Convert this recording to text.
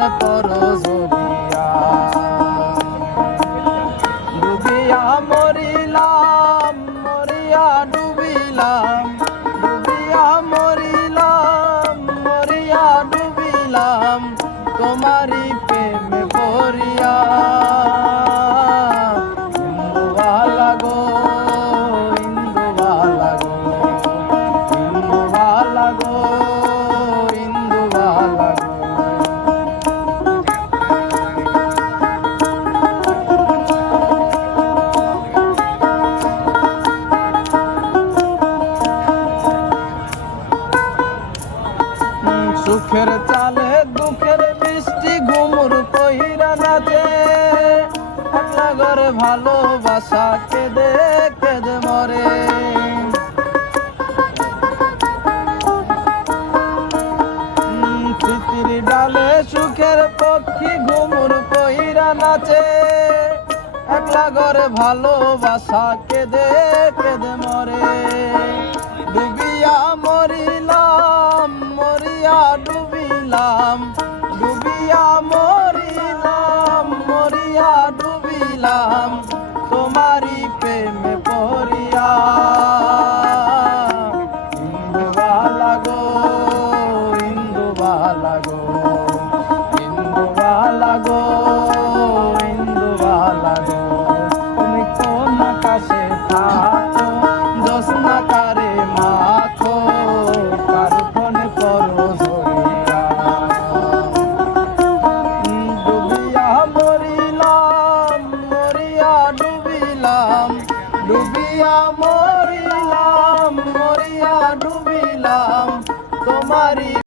কারখানে পড়ো জড়িয়া। ডুবিয়া মরিলাম মরিয়া ডুবিলাম, ডুবিয়া মরিলাম মরিয়া ডুবিলাম তোমারি প্রেমে পড়িয়া। ইন্দুবালা গো ইন্দুবালা গো ইন্দুবালা গো ইন্দুবালা গো। সুখের চালে দুঃখের বৃষ্টি ঘুমুর কইরা নাচে, একলা ঘরে ভালোবাসা কেঁদে কেঁদে মরে। তিতির ডালে সুখের পক্ষী ঘুমুর কইরা নাচে, একলা ঘরে ভালোবাসা কেঁদে কেঁদে মরে। ডুবিয়া মরিলাম মরিয়া ডুবিলাম, ডুবিয়া মরিলাম মরিয়া ডুবিলাম তোমারি প্রেমে পড়িয়া। ইন্দুবালা গো ইন্দুবালা গো ইন্দুবালা গো ইন্দুবালা গো। তুমি কোন আকাশে থাকো জোছনা কারে মাখো, কারখানে পড়ো জড়িয়া। ডুবিয়া মরিলাম মরিয়া ডুবিলাম, ডুবিয়া মরিলাম মরিয়া ডুবিলাম তোমারি